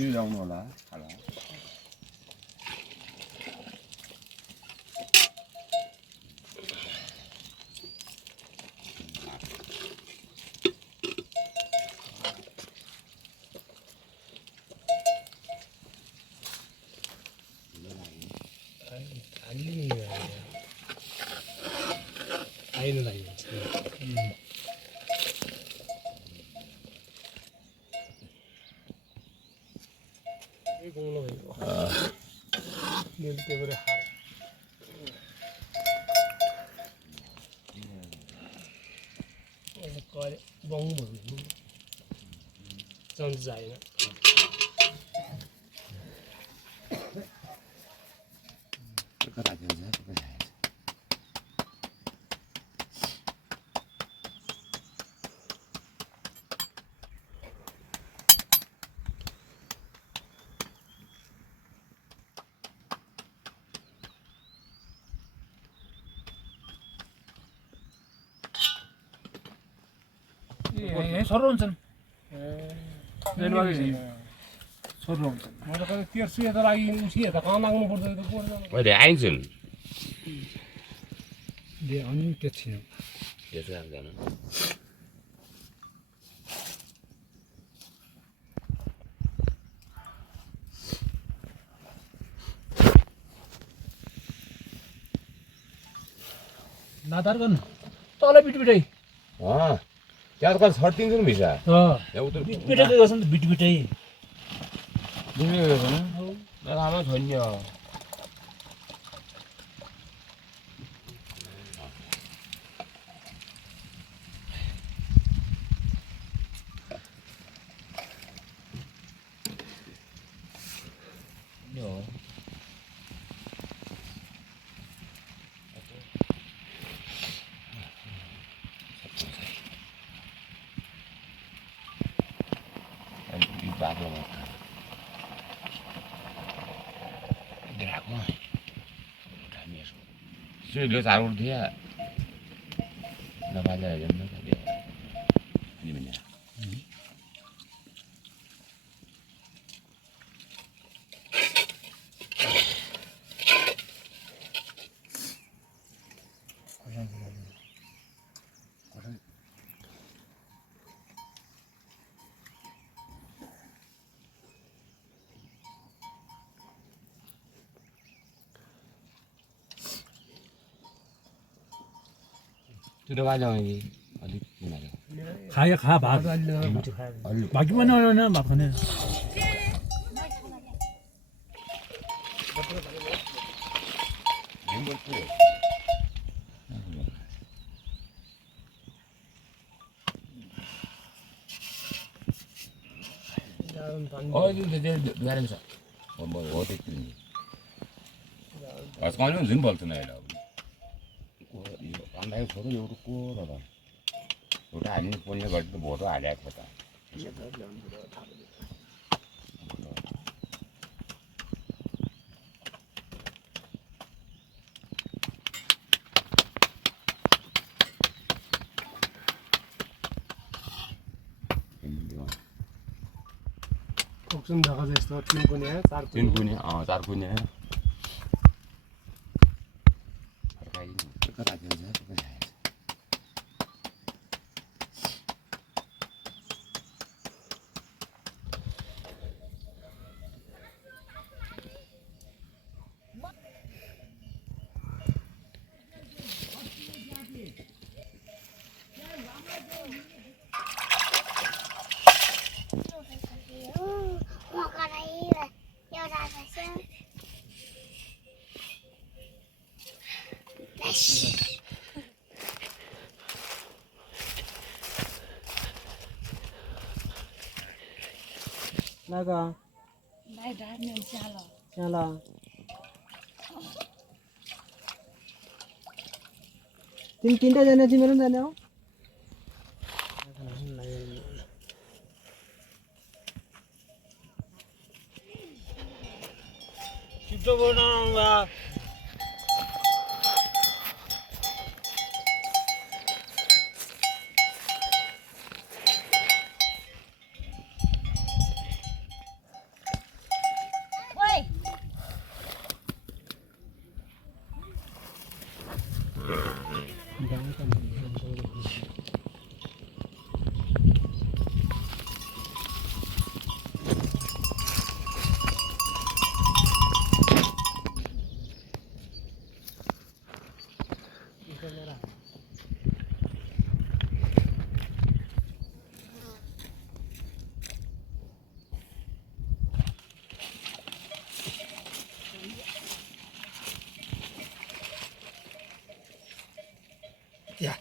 तिर्लाउनु होला खाला आइनु लाग्यो चन्च जाएन सर हुन्छन् छोरो हुन्छन् मैले त तेर्सु यता लागि उसी यता कहाँ लाग्नु पर्छ त अहिले आइन्छन् अनि त्यो थिएन त्यो चाहिँ आउँदैन नादार गर्नु तल बिटबिटै त्यहाँ त कति छर्टिन्छ नि भिसा बिटबिटै गर्छ नि त बिटबिटै राम्रो छैन नि बाटोमा Sudah taruh dia, nama dia yang mana dia, ini mana? Sudah banyak lagi, alik mana? खायो खा भात बाँकी पनि न भात खाने Oh itu dia biarin sah. Oh itu ni. Pas kau ni zimbal tu naik dah. Andai foto yo ko rada. Udah ani punya berarti bodoh ada kata. koksun Dhaka जस्तो तीन कुने है तीन कुने चार कुने है लागा नाही डाळ चाला चला तीनटा जाण्याची मिळून झाले हो चित्र बनवूंगा ओय या